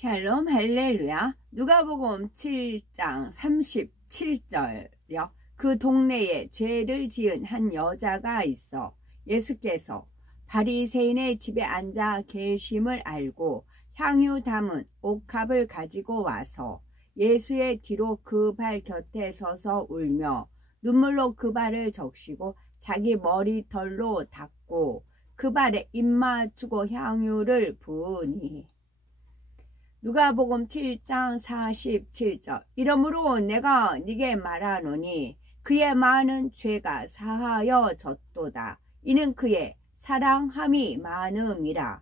샬롬 할렐루야. 누가복음 7장 37절요. 그 동네에 죄를 지은 한 여자가 있어 예수께서 바리새인의 집에 앉아 계심을 알고 향유 담은 옥합을 가지고 와서 예수의 뒤로 그 발 곁에 서서 울며 눈물로 그 발을 적시고 자기 머리털로 닦고 그 발에 입 맞추고 향유를 부으니. 누가복음 7장 47절. 이러므로 내가 네게 말하노니 그의 많은 죄가 사하여졌도다. 이는 그의 사랑함이 많음이라.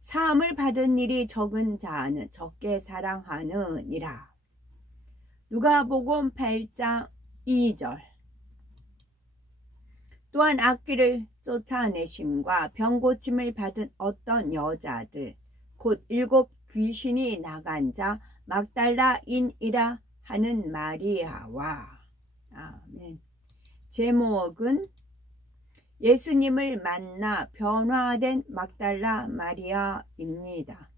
사함을 받은 일이 적은 자는 적게 사랑하느니라. 누가복음 8장 2절. 또한 악귀를 쫓아내심과 병고침을 받은 어떤 여자들 곧 7 귀신이 나간 자 막달라인이라 하는 마리아와. 아멘. 제목은 예수님을 만나 변화된 막달라 마리아입니다.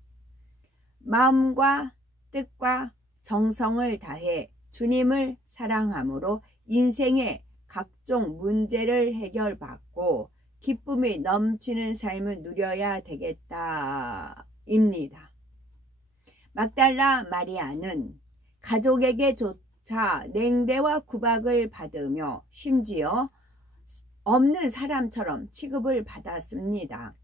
마음과 뜻과 정성을 다해 주님을 사랑함으로 인생의 각종 문제를 해결받고 기쁨이 넘치는 삶을 누려야 되겠다입니다. 막달라 마리아는 가족에게조차 냉대와 구박을 받으며 심지어 없는 사람처럼 취급을 받았습니다.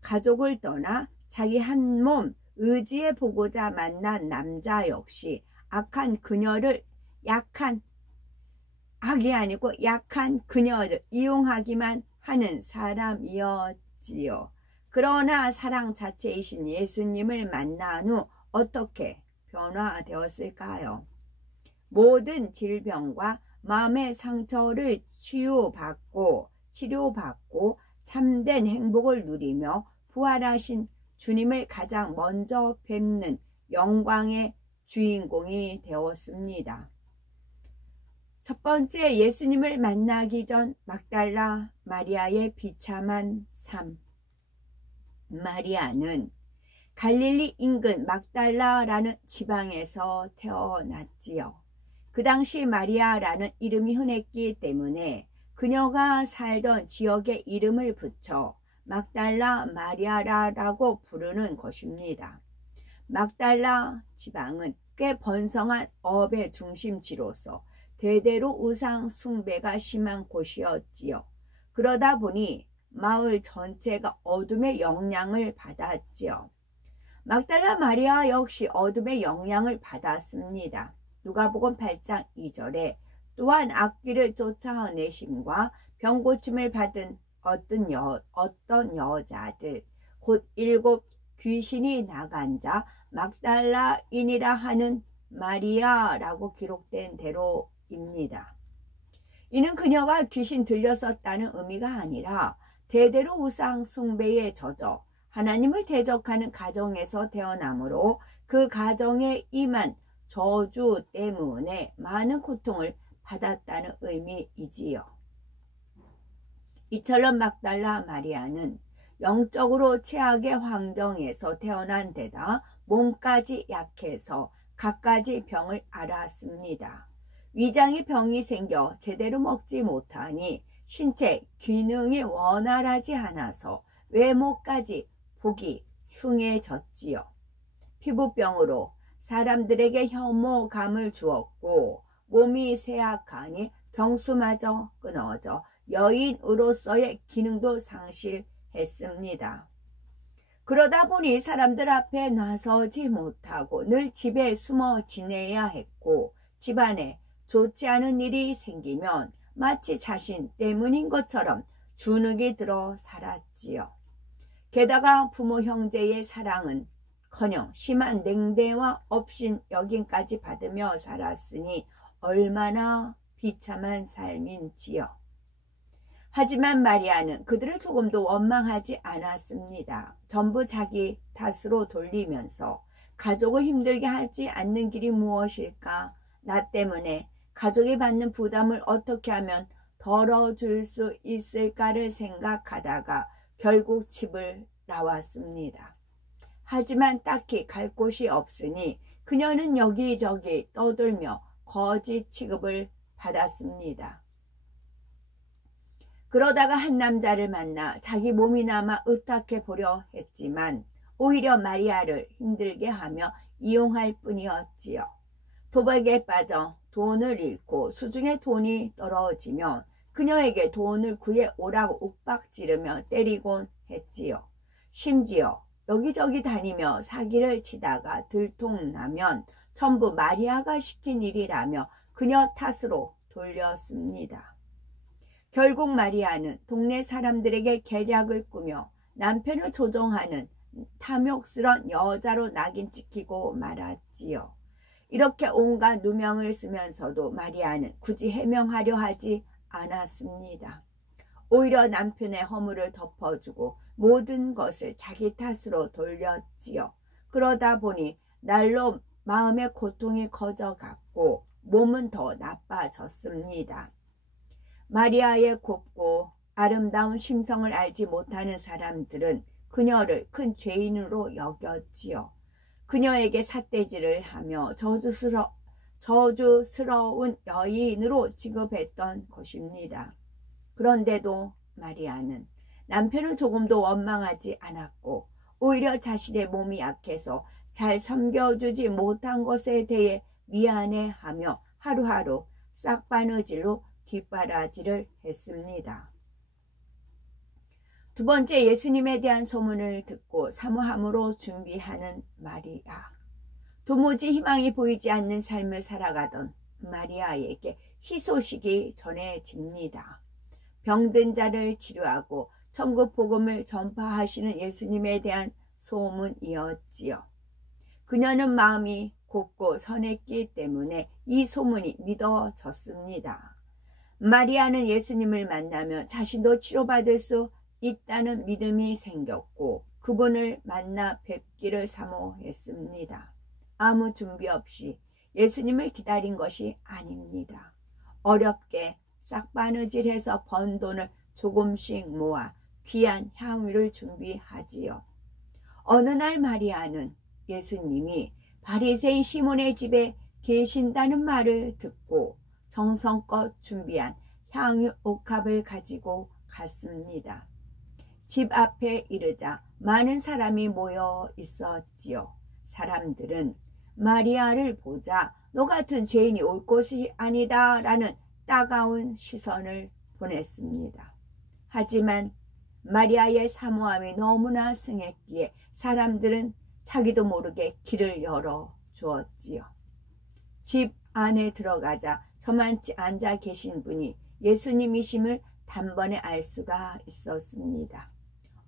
가족을 떠나 자기 한 몸 의지해 보고자 만난 남자 역시 악한 그녀를 약한 그녀를 이용하기만 하는 사람이었지요. 그러나 사랑 자체이신 예수님을 만난 후 어떻게 변화되었을까요? 모든 질병과 마음의 상처를 치료받고 참된 행복을 누리며 부활하신 주님을 가장 먼저 뵙는 영광의 주인공이 되었습니다. 첫 번째, 예수님을 만나기 전 막달라 마리아의 비참한 삶. 마리아는 갈릴리 인근 막달라라는 지방에서 태어났지요. 그 당시 마리아라는 이름이 흔했기 때문에 그녀가 살던 지역의 이름을 붙여 막달라 마리아라고 부르는 것입니다. 막달라 지방은 꽤 번성한 업의 중심지로서 대대로 우상 숭배가 심한 곳이었지요. 그러다 보니 마을 전체가 어둠의 영향을 받았지요. 막달라 마리아 역시 어둠의 영향을 받았습니다. 누가복음 8장 2절에 또한 악귀를 쫓아내심과 병고침을 받은 어떤 여자들 곧 7 귀신이 나간 자 막달라인이라 하는 마리아라고 기록된 대로입니다. 이는 그녀가 귀신 들렸었다는 의미가 아니라 대대로 우상 숭배에 젖어 하나님을 대적하는 가정에서 태어나므로 그 가정에 임한 저주 때문에 많은 고통을 받았다는 의미이지요. 이처럼 막달라 마리아는 영적으로 최악의 환경에서 태어난 데다 몸까지 약해서 갖가지 병을 앓았습니다. 위장에 병이 생겨 제대로 먹지 못하니 신체 기능이 원활하지 않아서 외모까지 보기 흉해졌지요. 피부병으로 사람들에게 혐오감을 주었고 몸이 쇠약하니 경수마저 끊어져 여인으로서의 기능도 상실했습니다. 그러다 보니 사람들 앞에 나서지 못하고 늘 집에 숨어 지내야 했고 집안에 좋지 않은 일이 생기면 마치 자신 때문인 것처럼 주눅이 들어 살았지요. 게다가 부모 형제의 사랑은 커녕 심한 냉대와 업신 여김까지 받으며 살았으니 얼마나 비참한 삶인지요. 하지만 마리아는 그들을 조금도 원망하지 않았습니다. 전부 자기 탓으로 돌리면서 가족을 힘들게 하지 않는 길이 무엇일까? 나 때문에 가족이 받는 부담을 어떻게 하면 덜어줄 수 있을까를 생각하다가 결국 집을 나왔습니다. 하지만 딱히 갈 곳이 없으니 그녀는 여기저기 떠돌며 거지 취급을 받았습니다. 그러다가 한 남자를 만나 자기 몸이나마 의탁해 보려 했지만 오히려 마리아를 힘들게 하며 이용할 뿐이었지요. 도박에 빠져 돈을 잃고 수중에 돈이 떨어지면 그녀에게 돈을 구해 오라고 윽박지르며 때리곤 했지요. 심지어 여기저기 다니며 사기를 치다가 들통나면 전부 마리아가 시킨 일이라며 그녀 탓으로 돌렸습니다. 결국 마리아는 동네 사람들에게 계략을 꾸며 남편을 조종하는 탐욕스런 여자로 낙인 찍히고 말았지요. 이렇게 온갖 누명을 쓰면서도 마리아는 굳이 해명하려 하지 않았습니다. 오히려 남편의 허물을 덮어주고 모든 것을 자기 탓으로 돌렸지요. 그러다 보니 날로 마음의 고통이 커져갔고 몸은 더 나빠졌습니다. 마리아의 곱고 아름다운 심성을 알지 못하는 사람들은 그녀를 큰 죄인으로 여겼지요. 그녀에게 삿대질을 하며 저주스러운 여인으로 취급했던 것입니다. 그런데도 마리아는 남편을 조금도 원망하지 않았고 오히려 자신의 몸이 약해서 잘 섬겨주지 못한 것에 대해 미안해하며 하루하루 싹바느질로 뒷바라지를 했습니다. 두 번째, 예수님에 대한 소문을 듣고 사모함으로 준비하는 마리아. 도무지 희망이 보이지 않는 삶을 살아가던 마리아에게 희소식이 전해집니다. 병든 자를 치료하고 천국 복음을 전파하시는 예수님에 대한 소문이었지요. 그녀는 마음이 곱고 선했기 때문에 이 소문이 믿어졌습니다. 마리아는 예수님을 만나면 자신도 치료받을 수 있다는 믿음이 생겼고 그분을 만나 뵙기를 사모했습니다. 아무 준비 없이 예수님을 기다린 것이 아닙니다. 어렵게 싹바느질해서 번 돈을 조금씩 모아 귀한 향유를 준비하지요. 어느 날 마리아는 예수님이 바리새인 시몬의 집에 계신다는 말을 듣고 정성껏 준비한 향유 옥합을 가지고 갔습니다. 집 앞에 이르자 많은 사람이 모여 있었지요. 사람들은 마리아를 보자 너 같은 죄인이 올 곳이 아니다 라는 따가운 시선을 보냈습니다. 하지만 마리아의 사모함이 너무나 승했기에 사람들은 자기도 모르게 길을 열어 주었지요. 집 안에 들어가자 저만치 앉아 계신 분이 예수님이심을 단번에 알 수가 있었습니다.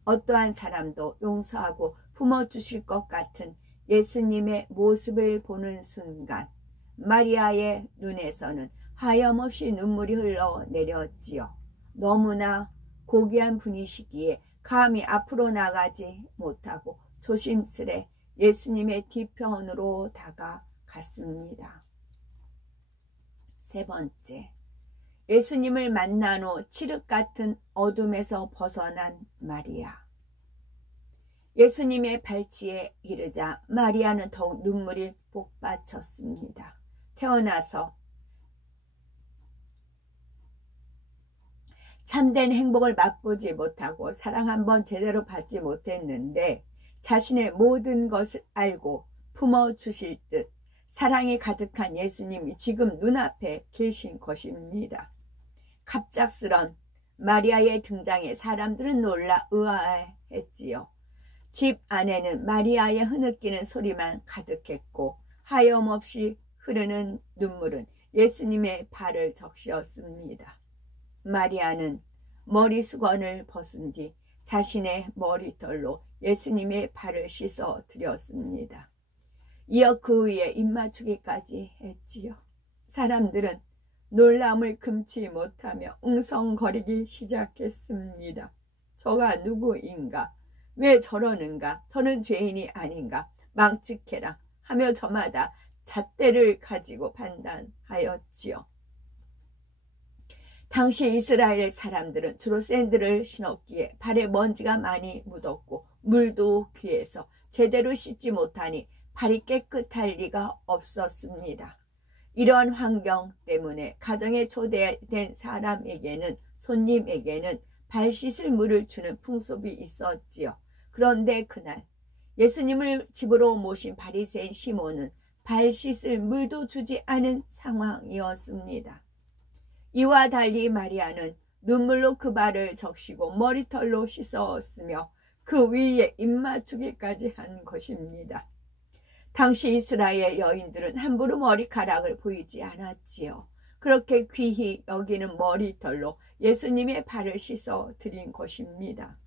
어떠한 사람도 용서하고 품어주실 것 같은 예수님의 모습을 보는 순간 마리아의 눈에서는 하염없이 눈물이 흘러내렸지요. 너무나 고귀한 분이시기에 감히 앞으로 나가지 못하고 조심스레 예수님의 뒤편으로 다가갔습니다. 세 번째, 예수님을 만난 후 칠흑 같은 어둠에서 벗어난 마리아. 예수님의 발치에 이르자 마리아는 더욱 눈물이 복받쳤습니다. 태어나서 참된 행복을 맛보지 못하고 사랑 한번 제대로 받지 못했는데 자신의 모든 것을 알고 품어주실 듯 사랑이 가득한 예수님이 지금 눈앞에 계신 것입니다. 갑작스런 마리아의 등장에 사람들은 놀라 의아해했지요. 집 안에는 마리아의 흐느끼는 소리만 가득했고 하염없이 흐르는 눈물은 예수님의 발을 적시었습니다. 마리아는 머리 수건을 벗은 뒤 자신의 머리털로 예수님의 발을 씻어 드렸습니다. 이어 그 위에 입맞추기까지 했지요. 사람들은 놀람을 금치 못하며 웅성거리기 시작했습니다. 저가 누구인가? 왜 저러는가? 저는 죄인이 아닌가? 망측해라 하며 저마다 잣대를 가지고 판단하였지요. 당시 이스라엘 사람들은 주로 샌들을 신었기에 발에 먼지가 많이 묻었고 물도 귀해서 제대로 씻지 못하니 발이 깨끗할 리가 없었습니다. 이런 환경 때문에 가정에 초대된 사람에게는, 손님에게는 발 씻을 물을 주는 풍습이 있었지요. 그런데 그날 예수님을 집으로 모신 바리새인 시몬은 발 씻을 물도 주지 않은 상황이었습니다. 이와 달리 마리아는 눈물로 그 발을 적시고 머리털로 씻었으며 그 위에 입맞추기까지 한 것입니다. 당시 이스라엘 여인들은 함부로 머리카락을 보이지 않았지요. 그렇게 귀히 여기는 머리털로 예수님의 발을 씻어 드린 것입니다.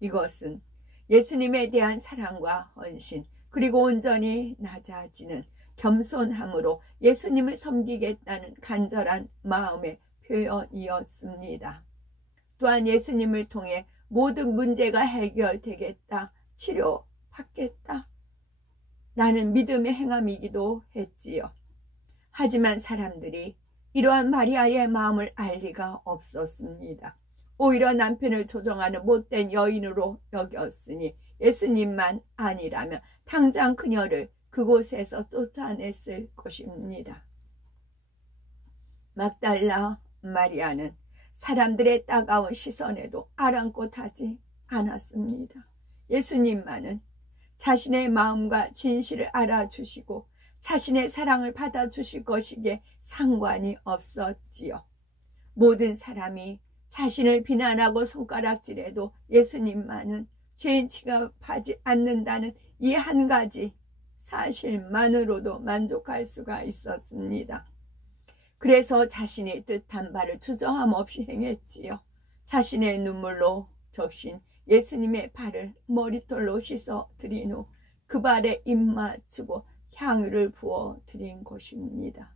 이것은 예수님에 대한 사랑과 헌신, 그리고 온전히 낮아지는 겸손함으로 예수님을 섬기겠다는 간절한 마음의 표현이었습니다. 또한 예수님을 통해 모든 문제가 해결되겠다, 치료받겠다 라는 믿음의 행함이기도 했지요. 하지만 사람들이 이러한 마리아의 마음을 알 리가 없었습니다. 오히려 남편을 조종하는 못된 여인으로 여겼으니 예수님만 아니라면 당장 그녀를 그곳에서 쫓아냈을 것입니다. 막달라 마리아는 사람들의 따가운 시선에도 아랑곳하지 않았습니다. 예수님만은 자신의 마음과 진실을 알아주시고 자신의 사랑을 받아주실 것이기에 상관이 없었지요. 모든 사람이 자신을 비난하고 손가락질해도 예수님만은 죄인 취급하지 않는다는 이 한 가지 사실만으로도 만족할 수가 있었습니다. 그래서 자신이 뜻한 바를 주저함 없이 행했지요. 자신의 눈물로 적신 예수님의 발을 머리털로 씻어 드린 후 그 발에 입 맞추고 향유를 부어 드린 것입니다.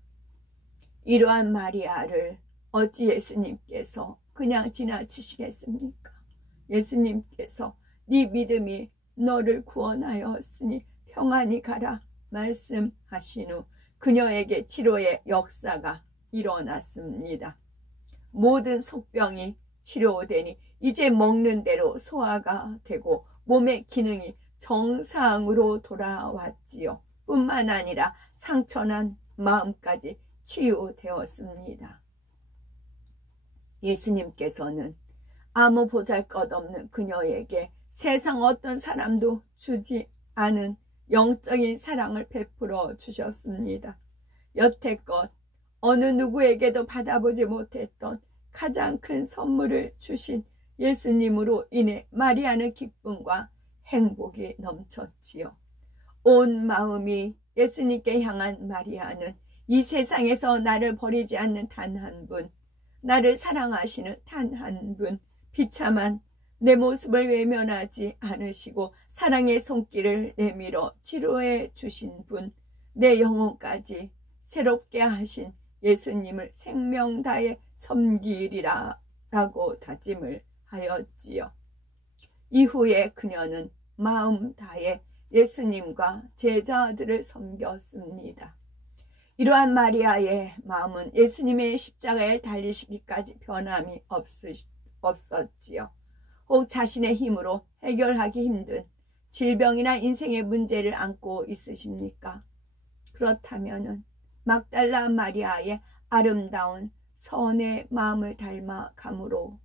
이러한 마리아를 어찌 예수님께서 그냥 지나치시겠습니까? 예수님께서 네 믿음이 너를 구원하였으니 평안히 가라 말씀하신 후 그녀에게 치료의 역사가 일어났습니다. 모든 속병이 치료되니 이제 먹는 대로 소화가 되고 몸의 기능이 정상으로 돌아왔지요. 뿐만 아니라 상처난 마음까지 치유되었습니다. 예수님께서는 아무 보잘것없는 그녀에게 세상 어떤 사람도 주지 않은 영적인 사랑을 베풀어 주셨습니다. 여태껏 어느 누구에게도 받아보지 못했던 가장 큰 선물을 주신 예수님으로 인해 마리아는 기쁨과 행복이 넘쳤지요. 온 마음이 예수님께 향한 마리아는 이 세상에서 나를 버리지 않는 단 한 분, 나를 사랑하시는 단 한 분, 비참한 내 모습을 외면하지 않으시고 사랑의 손길을 내밀어 치료해 주신 분, 내 영혼까지 새롭게 하신 예수님을 생명 다해 섬기리라 라고 다짐을 하였지요. 이후에 그녀는 마음 다해 예수님과 제자들을 섬겼습니다. 이러한 마리아의 마음은 예수님의 십자가에 달리시기까지 변함이 없었지요. 혹 자신의 힘으로 해결하기 힘든 질병이나 인생의 문제를 안고 있으십니까? 그렇다면 막달라 마리아의 아름다운 선의 마음을 닮아감으로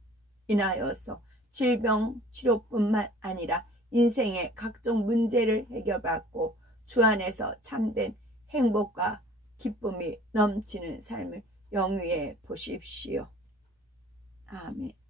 인하여서 질병 치료뿐만 아니라 인생의 각종 문제를 해결받고 주 안에서 참된 행복과 기쁨이 넘치는 삶을 영위해 보십시오. 아멘.